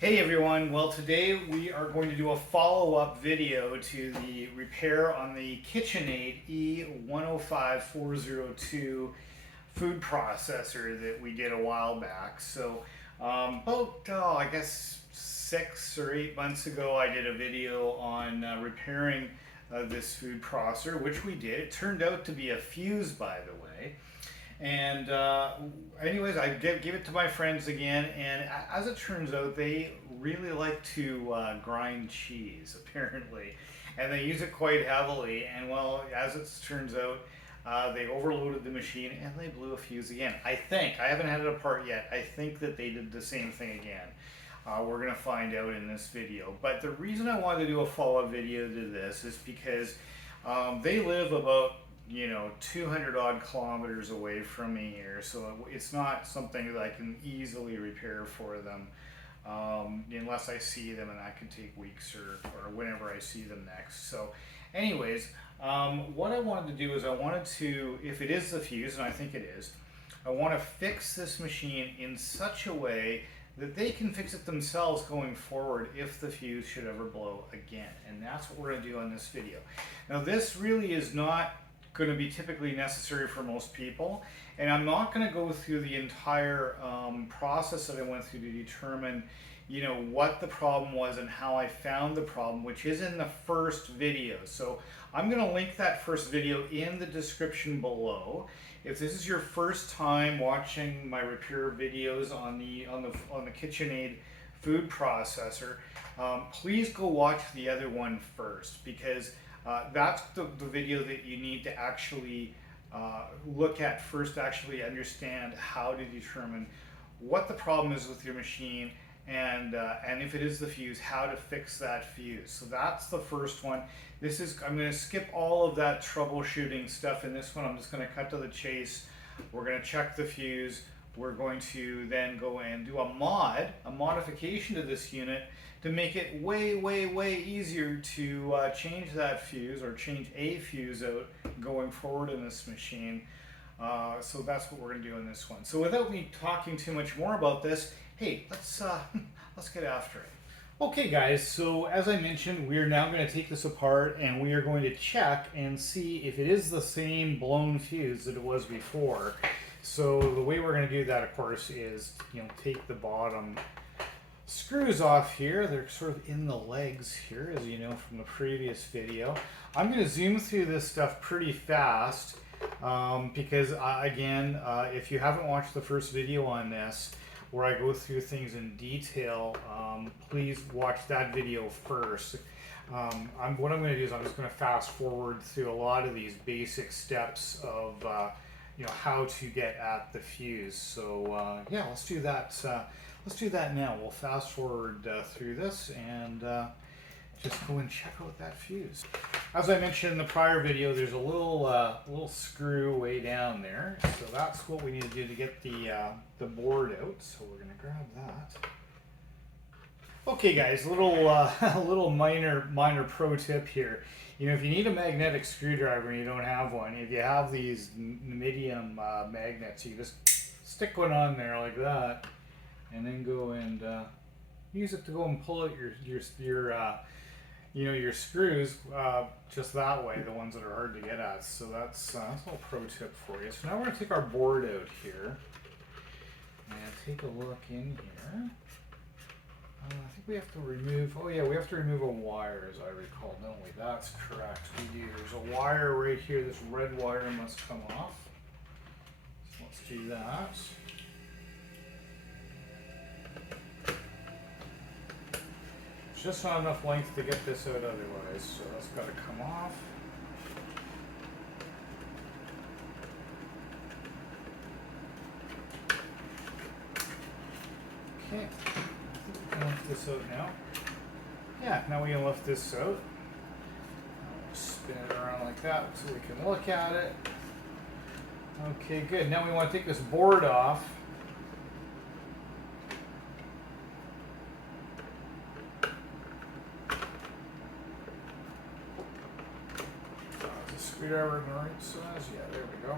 Hey everyone, well today we are going to do a follow-up video to the repair on the Kitchenaid E105402 food processor that we did a while back. So I guess 6 or 8 months ago I did a video on repairing this food processor, which we did. It turned out to be a fuse, by the way. And anyways, I gave it to my friends again, and as it turns out, they really like to grind cheese, apparently, and they use it quite heavily. And well, as it turns out, they overloaded the machine and they blew a fuse again. I haven't had it apart yet. I think that they did the same thing again. We're gonna find out in this video. But the reason I wanted to do a follow-up video to this is because they live about 200 odd kilometers away from me here, so it's not something that I can easily repair for them unless I see them, and that could take weeks or whenever I see them next. So anyways, what I wanted to do is I wanted to, if it is the fuse, and I think it is, I want to fix this machine in such a way that they can fix it themselves going forward if the fuse should ever blow again. And that's what we're going to do on this video. Now this really is not going to be typically necessary for most people, and I'm not going to go through the entire process that I went through to determine what the problem was and how I found the problem, which is in the first video. So I'm going to link that first video in the description below. If this is your first time watching my repair videos on the Kitchenaid food processor, please go watch the other one first, because that's the video that you need to actually look at first, actually understand how to determine what the problem is with your machine, and if it is the fuse, how to fix that fuse. So that's the first one. I'm going to skip all of that troubleshooting stuff in this one. I'm just going to cut to the chase. We're going to check the fuse. We're going to then go and do a modification to this unit to make it way easier to change that fuse, or change a fuse out going forward in this machine. So that's what we're going to do in this one. So without me talking too much more about this, hey, let's get after it. Okay guys, so as I mentioned, we are now going to take this apart and we are going to check and see if it is the same blown fuse that it was before. So the way we're going to do that, of course, is take the bottom screws off here. They're sort of in the legs here, as you know from the previous video. I'm going to zoom through this stuff pretty fast because again, if you haven't watched the first video on this, where I go through things in detail, please watch that video first. What I'm going to do is I'm just going to fast forward through a lot of these basic steps of how to get at the fuse. So yeah, let's do that. Let's do that now. We'll fast forward through this and just go and check out that fuse. As I mentioned in the prior video, there's a little screw way down there. So that's what we need to do to get the board out. So we're going to grab that. Okay guys, a little minor pro tip here. If you need a magnetic screwdriver and you don't have one, if you have these medium magnets, you just stick one on there like that, and then go and use it to go and pull out your screws just that way, the ones that are hard to get at. So that's a little pro tip for you. So now we're going to take our board out here and take a look in here. I think we have to remove, we have to remove a wire, as I recall, don't we? That's correct, we do. There's a wire right here. This red wire must come off. So let's do that. It's just not enough length to get this out otherwise, so that's got to come off. Okay. Lift this out now. Yeah, now we can lift this out. Spin it around like that so we can look at it. Okay, good. Now we want to take this board off. Is the screwdriver in the right size? Yeah, there we go.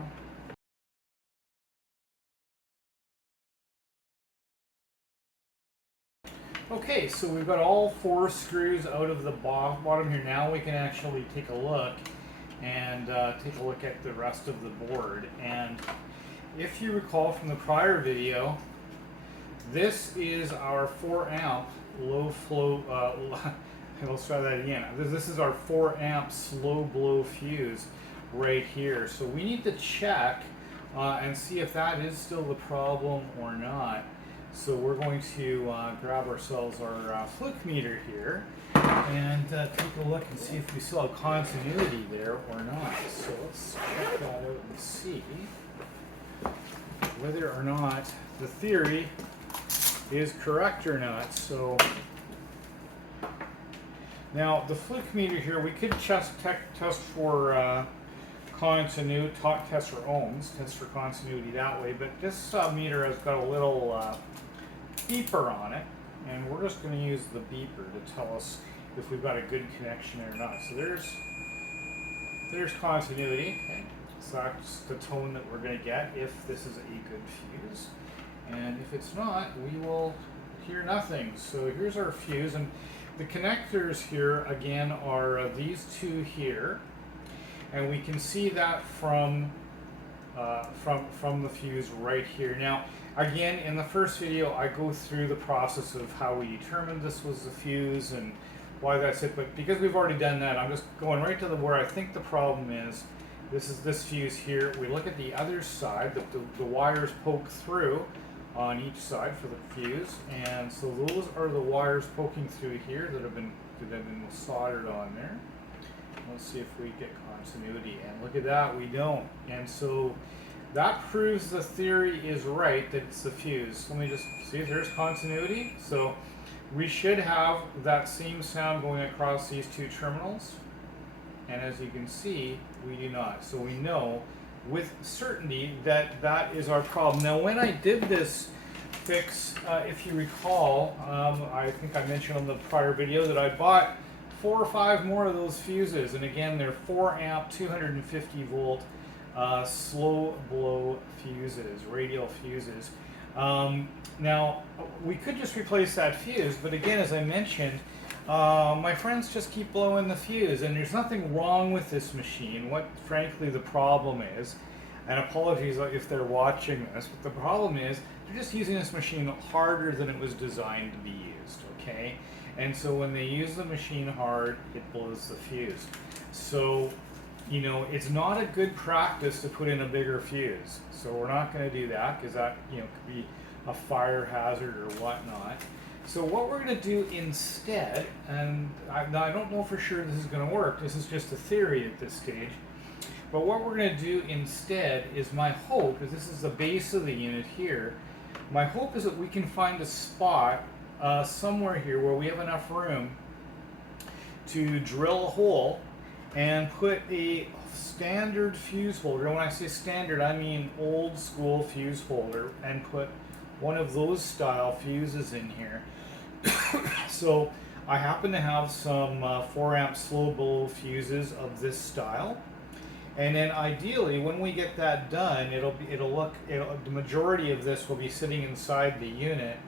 Okay, so we've got all 4 screws out of the bottom here. Now we can actually take a look and take a look at the rest of the board. And if you recall from the prior video, this is our 4 amp low flow, let's try that again. This is our 4 amp slow blow fuse right here. So we need to check and see if that is still the problem or not. So we're going to grab ourselves our fluke meter here and take a look and see if we still have continuity there or not. So let's check that out and see whether or not the theory is correct or not. So now the fluke meter here, we could test for continuity, test for ohms, test for continuity that way, but this meter has got a little beeper on it, and we're just going to use the beeper to tell us if we've got a good connection or not. So there's continuity. Okay, so that's the tone that we're going to get if this is a good fuse, and if it's not, we will hear nothing. So here's our fuse, and the connectors here again are these 2 here, and we can see that from the fuse right here. Now, again, in the first video, I go through the process of how we determined this was the fuse and why that's it. But because we've already done that, I'm just going right to where I think the problem is. This is this fuse here. We look at the other side, the wires poke through on each side for the fuse, and so those are the wires poking through here that have been soldered on there. Let's see if we get continuity, and look at that, we don't. And so that proves the theory is right, that it's the fuse. Let me just see if there's continuity. So we should have that same sound going across these 2 terminals, and as you can see, we do not. So we know with certainty that that is our problem. Now, when I did this fix, if you recall, I think I mentioned on the prior video that I bought 4 or 5 more of those fuses, and again, they're 4 amp 250 volt slow blow fuses, radial fuses. Now, we could just replace that fuse, but again, as I mentioned, my friends just keep blowing the fuse, and there's nothing wrong with this machine. What, frankly, the problem is, and apologies if they're watching this, but the problem is they're just using this machine harder than it was designed to be used, okay? And so when they use the machine hard, it blows the fuse. So, you know, it's not a good practice to put in a bigger fuse. So we're not going to do that, because that, you know, could be a fire hazard or whatnot. So what we're going to do instead, and I don't know for sure this is going to work, this is just a theory at this stage, but what we're going to do instead is, my hope is, this is the base of the unit here, my hope is that we can find a spot somewhere here where we have enough room to drill a hole and put a standard fuse holder. And when I say standard, I mean old school fuse holder, and put one of those style fuses in here. So I happen to have some 4 amp slow blow fuses of this style, and then ideally when we get that done, the majority of this will be sitting inside the unit,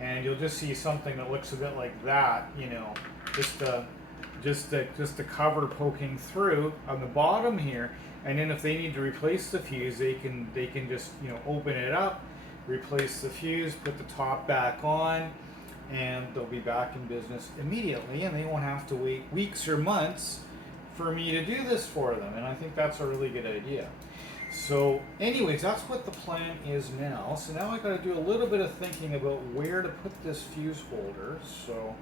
and you'll just see something that looks a bit like that, you know, just the cover poking through on the bottom here. And then if they need to replace the fuse, they can just, you know, open it up, replace the fuse, put the top back on, and they'll be back in business immediately, and they won't have to wait weeks or months for me to do this for them. And I think that's a really good idea. So anyways, that's what the plan is now. So now I got to do a little bit of thinking about where to put this fuse holder. So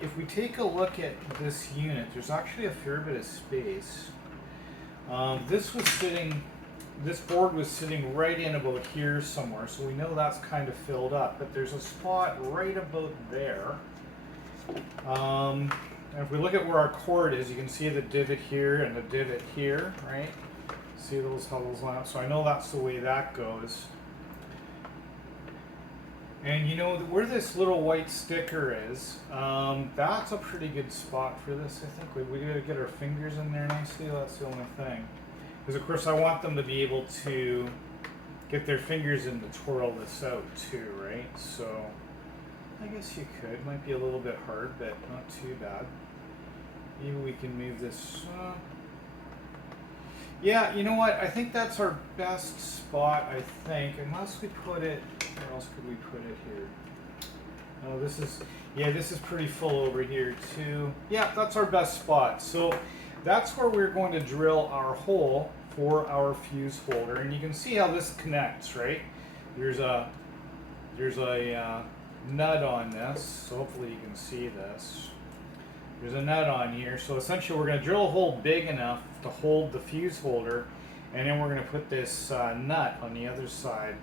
if we take a look at this unit, there's actually a fair bit of space. This board was sitting right in about here somewhere, so we know that's kind of filled up, but there's a spot right about there. And if we look at where our cord is, you can see the divot here and the divot here, right? See how those line up? So I know that's the way that goes. And you know, where this little white sticker is, that's a pretty good spot for this, I think. We gotta get our fingers in there nicely, that's the only thing. Because of course I want them to be able to get their fingers in to twirl this out too, right? So I guess you could. Might be a little bit hard, but not too bad. Maybe we can move this. Yeah, you know what? I think that's our best spot, I think. Unless we put it, where else could we put it here? Oh, this is pretty full over here too. Yeah, that's our best spot. So that's where we're going to drill our hole for our fuse holder. And you can see how this connects, right? There's a nut on this, so hopefully you can see this. There's a nut on here, so essentially we're going to drill a hole big enough to hold the fuse holder, and then we're going to put this nut on the other side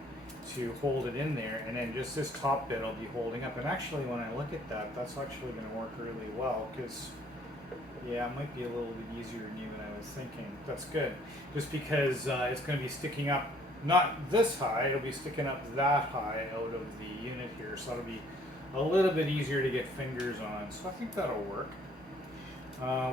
to hold it in there, and then just this top bit will be holding up. And actually, when I look at that, that's actually going to work really well, because yeah, it might be a little bit easier than even I was thinking. That's good, just because it's going to be sticking up not this high, it'll be sticking up that high out of the unit here, so it'll be a little bit easier to get fingers on. So I think that'll work.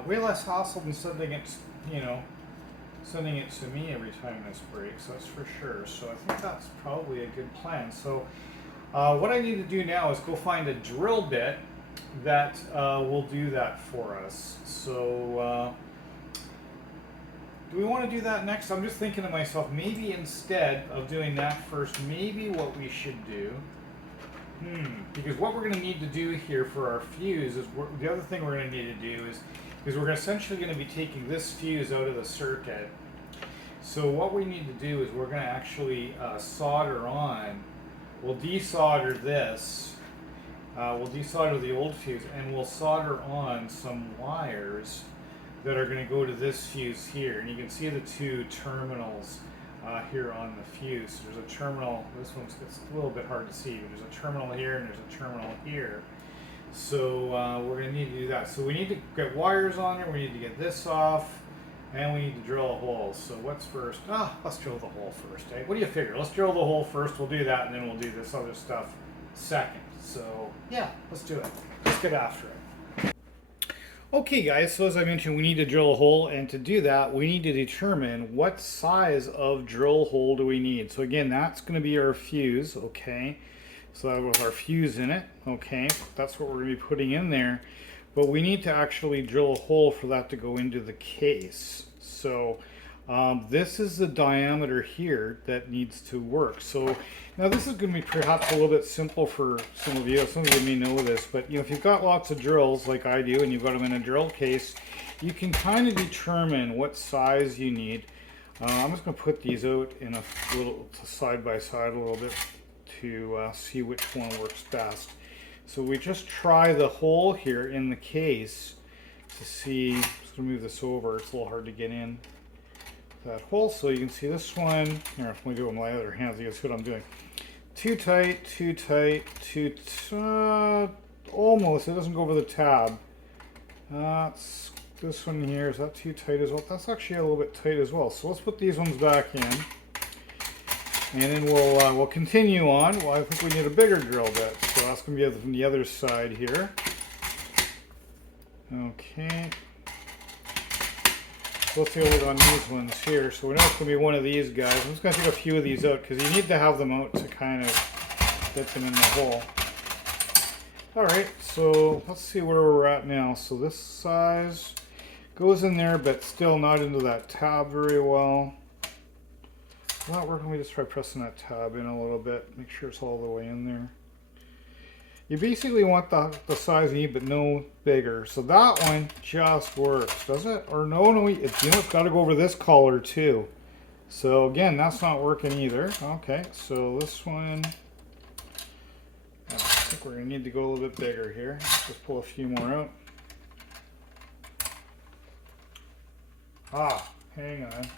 Way less hassle than sending it to me every time this breaks, that's for sure. So I think that's probably a good plan. So what I need to do now is go find a drill bit that will do that for us. So do we want to do that next? I'm just thinking to myself, maybe instead of doing that first, maybe what we should do, because what we're going to need to do here for our fuse is, the other thing we're going to need to do is we're essentially going to be taking this fuse out of the circuit. So what we need to do is we're going to actually solder on, we'll desolder this, we'll desolder the old fuse, and we'll solder on some wires that are going to go to this fuse here. And you can see the two terminals here on the fuse. There's a terminal, this one's, it's a little bit hard to see, but there's a terminal here and there's a terminal here. So we're going to need to do that. So we need to get wires on there, we need to get this off, and we need to drill a hole. So what's first? Let's drill the hole first, eh? What do you figure? Let's drill the hole first, we'll do that, and then we'll do this other stuff second. So yeah, let's do it. Let's get after it. Okay guys, so as I mentioned, we need to drill a hole, and to do that we need to determine what size of drill hole do we need. So again, that's going to be our fuse, okay? So with our fuse in it, okay, that's what we're going to be putting in there. But we need to actually drill a hole for that to go into the case. So this is the diameter here that needs to work. So now this is going to be perhaps a little bit simple for some of you. Some of you may know this, but if you've got lots of drills like I do and you've got them in a drill case, you can kind of determine what size you need. I'm just going to put these out in a little side by side a little bit to see which one works best. So we just try the hole here in the case to see. I'm just going to move this over. It's a little hard to get in that hole. So you can see this one. Here, let me do it with my other hand so you can see what I'm doing. Too tight, too tight, almost. It doesn't go over the tab. This one here, is that too tight as well? That's actually a little bit tight as well. So let's put these ones back in. And then we'll continue on. Well, I think we need a bigger drill bit. So that's going to be from the other side here. Okay. So let's take a look on these ones here. So we know it's going to be one of these guys. I'm just going to take a few of these out because you need to have them out to kind of fit them in the hole. Alright, so let's see where we're at now. So this size goes in there, but still not into that tab very well. Not working. We just try pressing that tab in a little bit. Make sure it's all the way in there. You basically want the size you need, but no bigger. So that one just works, does it? Or no, it's got to go over this collar too. So again, that's not working either. Okay, so this one, I think we're going to need to go a little bit bigger here. Just pull a few more out. Hang on.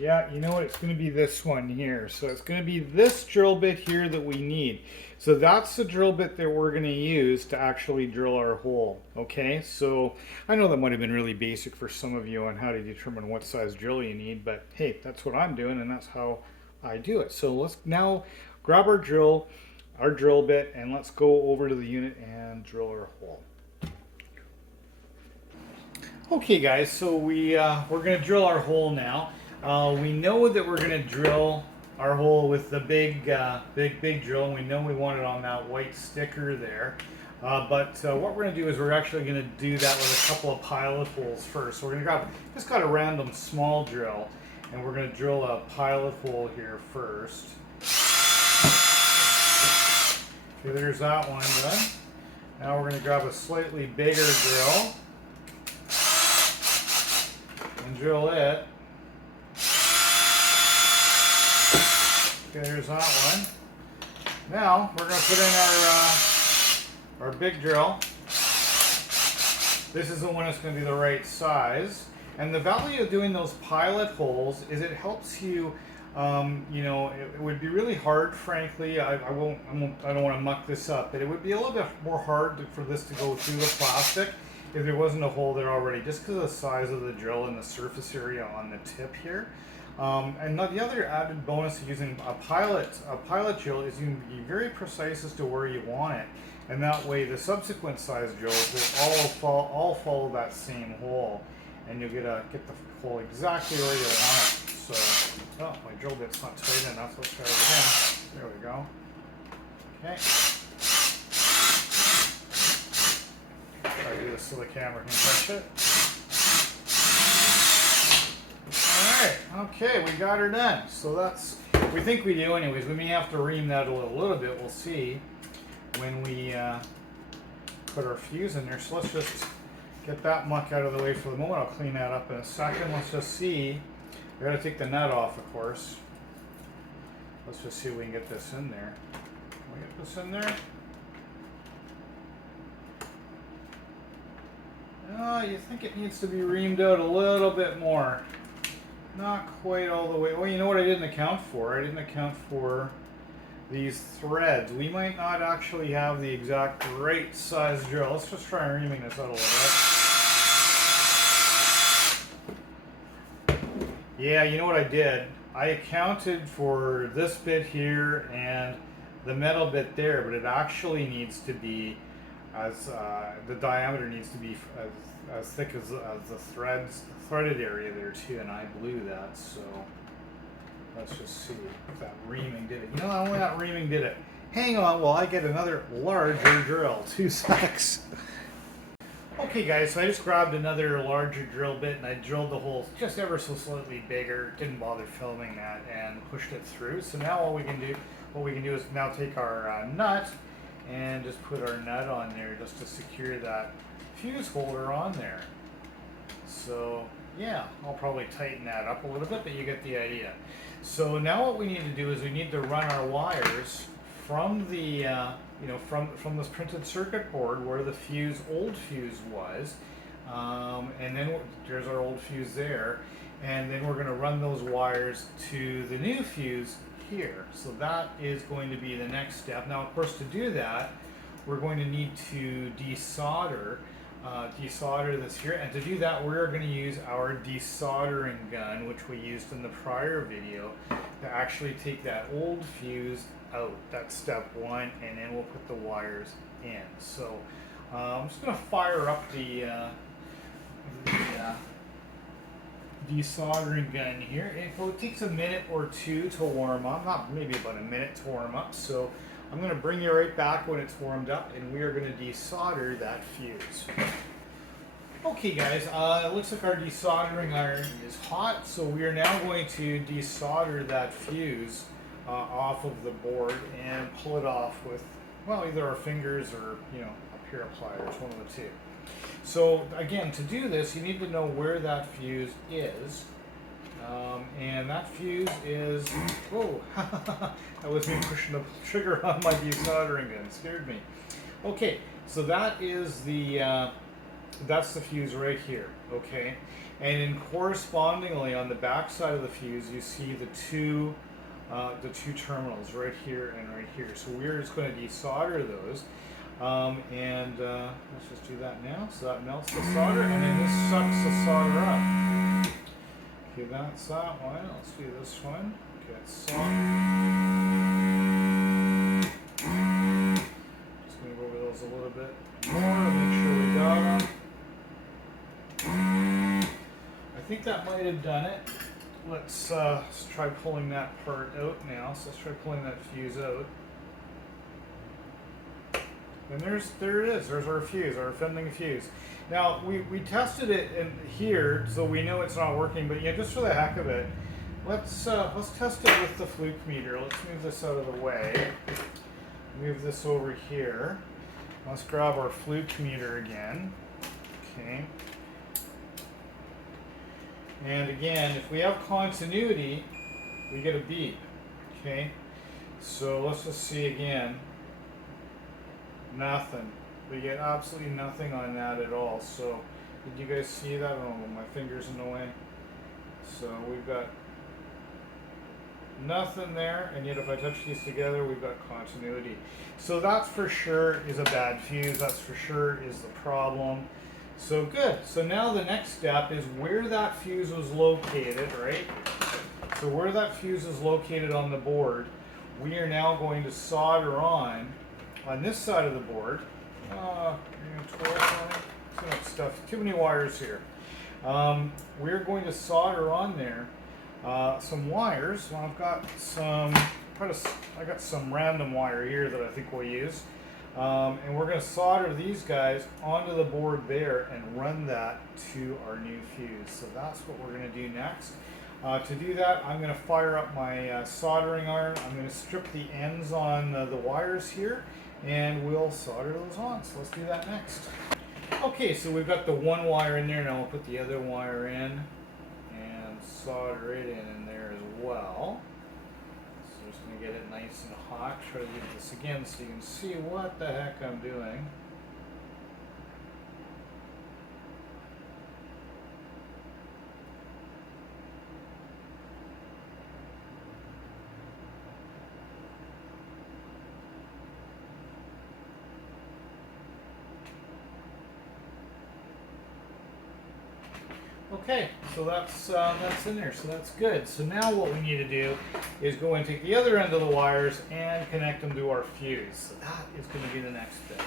Yeah, you know what? It's going to be this one here. So it's going to be this drill bit here that we need. So that's the drill bit that we're going to use to actually drill our hole. Okay, so I know that might have been really basic for some of you on how to determine what size drill you need, but hey, that's what I'm doing and that's how I do it. So let's now grab our drill bit, and let's go over to the unit and drill our hole. Okay guys, so we're going to drill our hole now. We know that we're going to drill our hole with the big drill, and we know we want it on that white sticker there. But what we're going to do is we're actually going to do that with a couple of pilot holes first. So we're going to grab just got a random small drill, and we're going to drill a pilot hole here first. Okay, there's that one done. Now we're going to grab a slightly bigger drill and drill it. Okay, there's that one. Now we're going to put in our big drill. This is the one that's going to be the right size. And the value of doing those pilot holes is it helps you. You know, it would be really hard, frankly. I don't want to muck this up, but it would be a little bit more hard for this to go through the plastic if there wasn't a hole there already, just because of the size of the drill and the surface area on the tip here. And the other added bonus of using a pilot drill is you can be very precise as to where you want it, and that way the subsequent size drills will all follow that same hole, and you'll get the hole exactly where you want it. So, oh, my drill bit's not tight enough. Let's try it again. There we go. Okay. Try to do this so the camera can touch it. Alright, okay, we got her done. So we think we do anyways. We may have to ream that a little bit. We'll see when we put our fuse in there. So let's just get that muck out of the way for the moment. I'll clean that up in a second. Let's just see. We gotta take the nut off, of course. Let's just see if we can get this in there. Can we get this in there? Oh, you think it needs to be reamed out a little bit more. Not quite all the way. Well, you know what I didn't account for? I didn't account for these threads. We might not actually have the exact right size drill. Let's just try reaming this out a little bit. Yeah, you know what I did? I accounted for this bit here and the metal bit there, but it actually needs to be the diameter needs to be as thick as the threaded area there too, and I blew that. So let's just see if that reaming did it. You know, only that reaming did it. Hang on while I get another larger drill. 2 seconds. Okay guys, so I just grabbed another larger drill bit and I drilled the hole just ever so slightly bigger. Didn't bother filming that and pushed it through. So now what we can do is now take our nut and just put our nut on there just to secure that fuse holder on there. So yeah, I'll probably tighten that up a little bit, but you get the idea. So now what we need to do is we need to run our wires from the from this printed circuit board where the old fuse was, and then there's our old fuse there, and then we're going to run those wires to the new fuse here. So that is going to be the next step. Now, of course, to do that, we're going to need to desolder this here, and to do that, we're going to use our desoldering gun, which we used in the prior video, to actually take that old fuse out. That's step 1, and then we'll put the wires in. So I'm just going to fire up the desoldering gun here. It takes a minute or 2 to warm up, maybe about a minute to warm up. So I'm going to bring you right back when it's warmed up, and we are going to desolder that fuse. Okay guys, it looks like our desoldering iron is hot, so we are now going to desolder that fuse off of the board and pull it off with, well, either our fingers or, a pair of pliers, one of the two. So again, to do this, you need to know where that fuse is. And that fuse is, whoa, that was me pushing the trigger on my desoldering gun, scared me. Okay, so that is that's the fuse right here, okay? And then correspondingly on the back side of the fuse, you see the two terminals right here and right here. So we're just going to desolder those. Let's just do that now. So that melts the solder, and then this sucks the solder up. Okay, that's that one. Let's do this one. Get soft. Just going to go over those a little bit more to make sure we got them. I think that might have done it. let's try pulling that part out now. So let's try pulling that fuse out. And there it is. There's our fuse, our offending fuse. Now we tested it in here, so we know it's not working. But yeah, just for the heck of it, let's test it with the fluke meter. Let's move this out of the way. Move this over here. Let's grab our fluke meter again. Okay. And again, if we have continuity, we get a beep. Okay. So let's just see again. Nothing. We get absolutely nothing on that at all. So did you guys see that? Oh, my finger's in the way. So we've got nothing there, and yet if I touch these together, we've got continuity. So that's for sure is a bad fuse. That's for sure is the problem. So good. So now the next step is where that fuse was located, right? So where that fuse is located on the board, we are now going to solder on this side of the board. Too much stuff. Too many wires here. We're going to solder on there some wires. Well, I've got some. I got some random wire here that I think we'll use. And we're going to solder these guys onto the board there and run that to our new fuse. So that's what we're going to do next. To do that, I'm going to fire up my soldering iron. I'm going to strip the ends on the wires here, and we'll solder those on. So let's do that next. Okay, so we've got the one wire in there. Now we'll put the other wire in and solder it in there as well. Just going to get it nice and hot. Try to do this again so you can see what the heck I'm doing. Okay, so that's in there, so that's good. So now what we need to do is go and take the other end of the wires and connect them to our fuse. So that is going to be the next bit.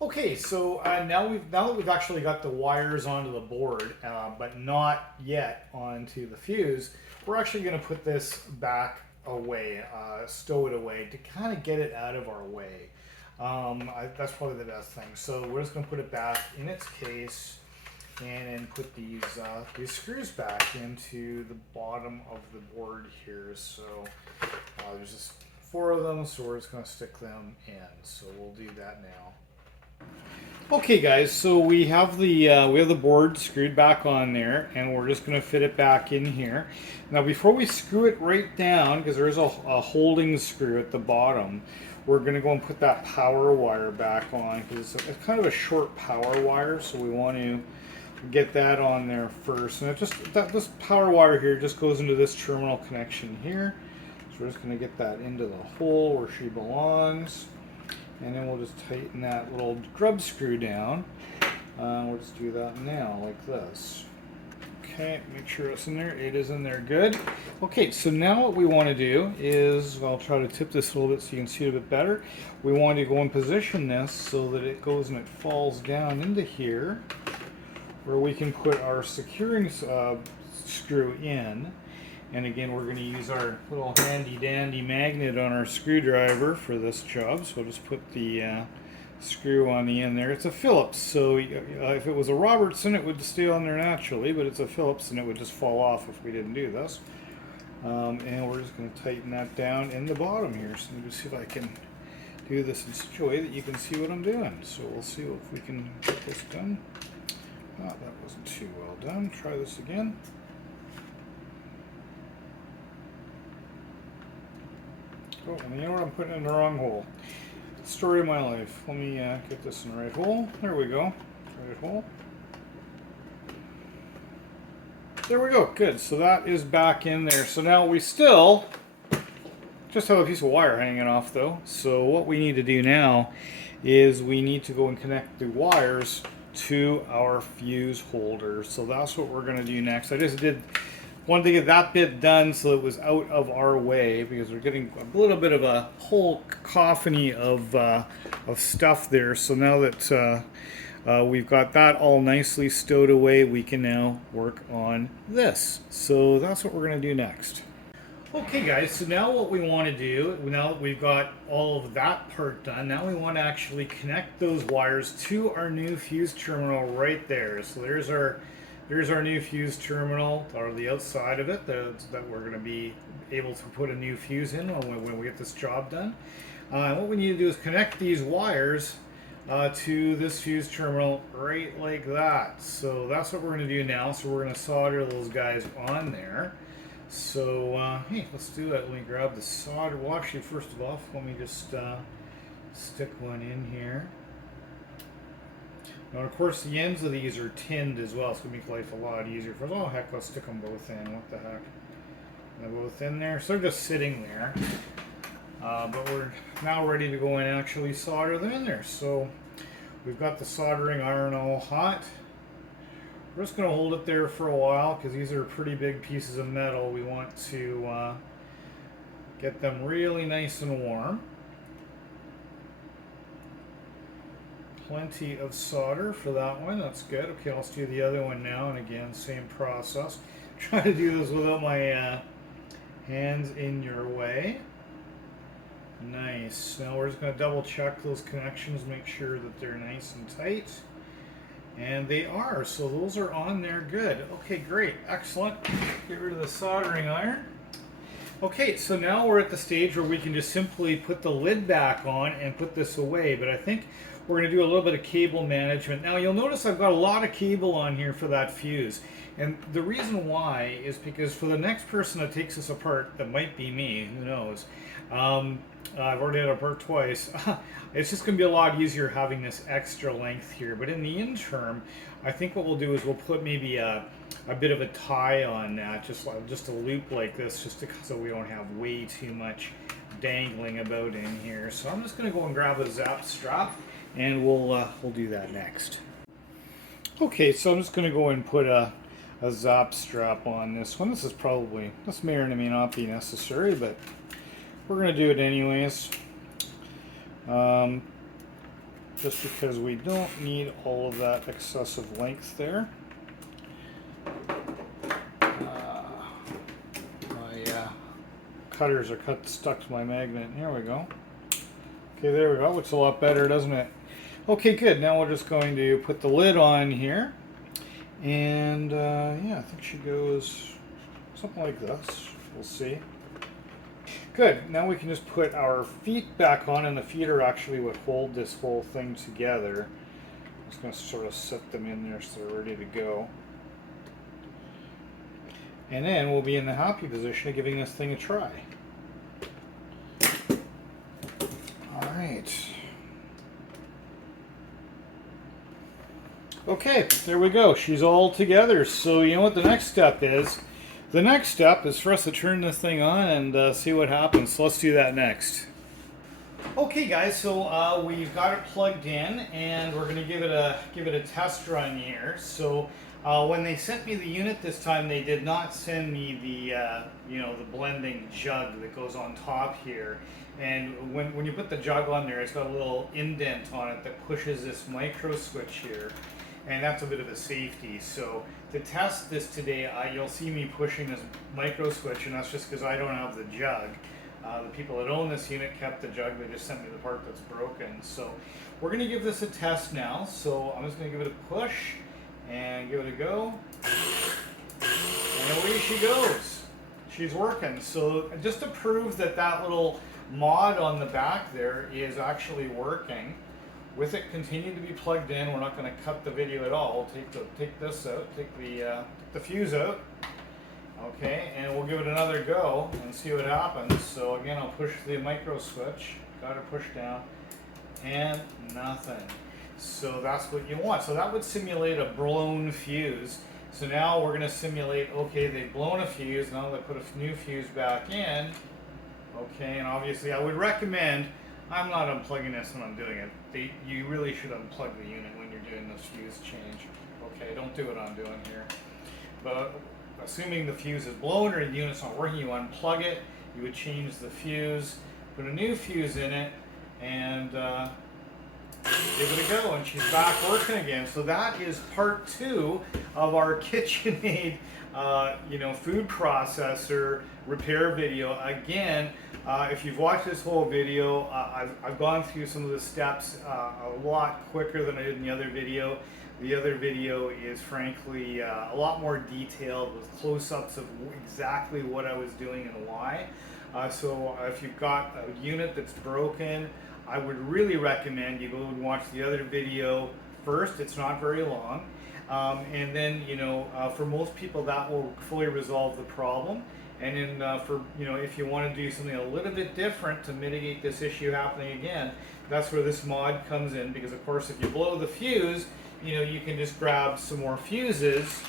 Okay, so now that we've actually got the wires onto the board, but not yet onto the fuse, we're actually going to put this back away, stow it away to kind of get it out of our way. That's probably the best thing. So we're just going to put it back in its case and put these screws back into the bottom of the board here. So there's just 4 of them, so we're just going to stick them in. So we'll do that now. Okay, guys. So we have the board screwed back on there, and we're just going to fit it back in here. Now, before we screw it right down, because there is a holding screw at the bottom, we're going to go and put that power wire back on because it's kind of a short power wire, so we want to get that on there first. And this power wire here just goes into this terminal connection here. So we're just going to get that into the hole where she belongs. And then we'll just tighten that little grub screw down. We'll just do that now, like this. Okay, make sure it's in there. It is in there, good. Okay, so now what we want to do is, I'll try to tip this a little bit so you can see it a bit better. We want to go and position this so that it goes and it falls down into here, where we can put our securing screw in. And again, we're going to use our little handy dandy magnet on our screwdriver for this job. So we'll just put the screw on the end there. It's a Phillips, so if it was a Robertson, it would stay on there naturally, but it's a Phillips and it would just fall off if we didn't do this. And we're just going to tighten that down in the bottom here. So let me just see if I can do this in such a way that you can see what I'm doing. So we'll see if we can get this done. Oh, that wasn't too well done. Try this again. Oh, you know what? I'm putting it in the wrong hole. Story of my life. Let me get this in the right hole. There we go. Right hole. There we go. Good. So that is back in there. So now we still just have a piece of wire hanging off though. So what we need to do now is we need to go and connect the wires to our fuse holder. So that's what we're going to do next. I just wanted to get that bit done so it was out of our way because we're getting a little bit of a whole cacophony of stuff there. So now that we've got that all nicely stowed away. We can now work on this. So that's what we're going to do next. Okay guys, so now what we want to do, now that we've got all of that part done, now we want to actually connect those wires to our new fuse terminal right there. So there's our new fuse terminal, or the outside of it, that we're going to be able to put a new fuse in when we get this job done. What we need to do is connect these wires to this fuse terminal right like that. So that's what we're going to do now. So we're going to solder those guys on there. So hey, let's do it. Let me grab the solder. Well, actually, first of all, let me just stick one in here. Now, of course, the ends of these are tinned as well. It's going to make life a lot easier. For oh heck, let's stick them both in. What the heck? They're both in there. So they're just sitting there. But we're now ready to go and actually solder them in there. So we've got the soldering iron all hot. We're just going to hold it there for a while because these are pretty big pieces of metal. We want to get them really nice and warm. Plenty of solder for that one. That's good. Okay, let's do the other one now. And again, same process. Try to do this without my hands in your way. Nice. Now we're just going to double check those connections, make sure that they're nice and tight. And they are, so those are on there good. Okay, great, excellent. Get rid of the soldering iron. Okay, so now we're at the stage where we can just simply put the lid back on and put this away, but I think we're going to do a little bit of cable management. Now you'll notice I've got a lot of cable on here for that fuse. And the reason why is because for the next person that takes this apart, that might be me, who knows, I've already had it apart twice. It's just going to be a lot easier having this extra length here. But in the interim, I think what we'll do is we'll put maybe a bit of a tie on that, just a loop like this, so we don't have way too much dangling about in here. So I'm just going to go and grab a zap strap, and we'll do that next. Okay, so I'm just going to go and put a zap strap on this one. This may or may not be necessary, but we're going to do it anyways. Just because we don't need all of that excessive length there. My cutters are stuck to my magnet. Here we go. Okay, there we go. Looks a lot better, doesn't it? Okay, good. Now we're just going to put the lid on here. And yeah, I think she goes something like this. We'll see. Good. Now we can just put our feet back on, and the feet are actually what hold this whole thing together. I'm just going to sort of set them in there so they're ready to go. And then we'll be in the happy position of giving this thing a try. All right. Okay, there we go. She's all together. So you know what the next step is? The next step is for us to turn this thing on and see what happens. So let's do that next. Okay guys, so we've got it plugged in, and we're going to give it a test run here. So when they sent me the unit this time, they did not send me the the blending jug that goes on top here. And when you put the jug on there, it's got a little indent on it that pushes this micro switch here. And that's a bit of a safety. So to test this today, you'll see me pushing this micro switch, and that's just because I don't have the jug. The people that own this unit kept the jug. They just sent me the part that's broken. So we're going to give this a test now. So I'm just going to give it a push and give it a go. And away she goes. She's working. So just to prove that that little mod on the back there is actually working, with it continuing to be plugged in, we're not going to cut the video at all. We'll take this out, take the fuse out, okay, and we'll give it another go and see what happens. So again, I'll push the micro switch, got her pushed down, and nothing. So that's what you want. So that would simulate a blown fuse. So now we're going to simulate, okay, they've blown a fuse, now they put a new fuse back in, okay, and obviously I would recommend, I'm not unplugging this when I'm doing it. You really should unplug the unit when you're doing this fuse change. Okay, don't do what I'm doing here. But assuming the fuse is blown or the unit's not working, you unplug it, you would change the fuse, put a new fuse in it, and give it a go, and she's back working again. So that is part 2 of our KitchenAid, food processor repair video. Again, if you've watched this whole video, I've gone through some of the steps a lot quicker than I did in the other video. The other video is frankly a lot more detailed with close-ups of exactly what I was doing and why. So if you've got a unit that's broken, I would really recommend you go and watch the other video first. It's not very long. And then, for most people that will fully resolve the problem. And then if you want to do something a little bit different to mitigate this issue happening again, that's where this mod comes in, because of course if you blow the fuse, you can just grab some more fuses,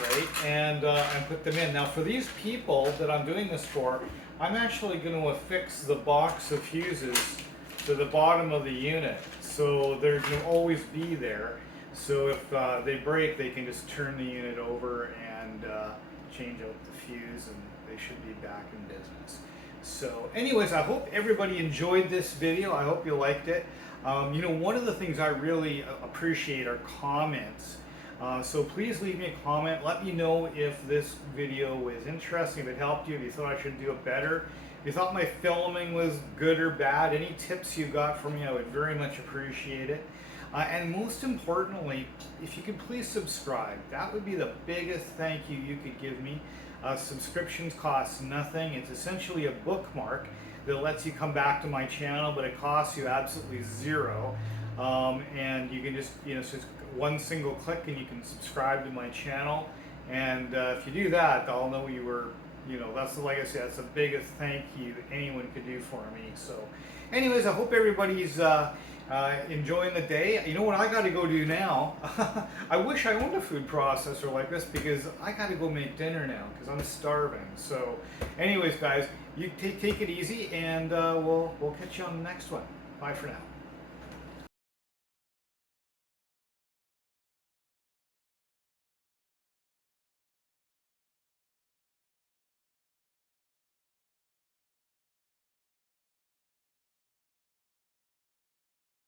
right, and put them in. Now for these people that I'm doing this for, I'm actually going to affix the box of fuses to the bottom of the unit, so they're going to always be there. So if they break, they can just turn the unit over and change out the fuse, and they should be back in business. So anyways, I hope everybody enjoyed this video. I hope you liked it. One of the things I really appreciate are comments. So please leave me a comment. Let me know if this video was interesting, if it helped you, if you thought I should do it better, if you thought my filming was good or bad. Any tips you got from me, I would very much appreciate it. And most importantly, if you could please subscribe. That would be the biggest thank you you could give me. Subscriptions cost nothing. It's essentially a bookmark that lets you come back to my channel, but it costs you absolutely zero. And you can just, it's just one single click and you can subscribe to my channel. And if you do that, I'll know you were, that's, like I said, that's the biggest thank you that anyone could do for me. So anyways, I hope everybody's enjoying the day. You know what I got to go do now? I wish I owned a food processor like this, because I got to go make dinner now because I'm starving. So anyways, guys, you take it easy, and we'll catch you on the next one. Bye for now.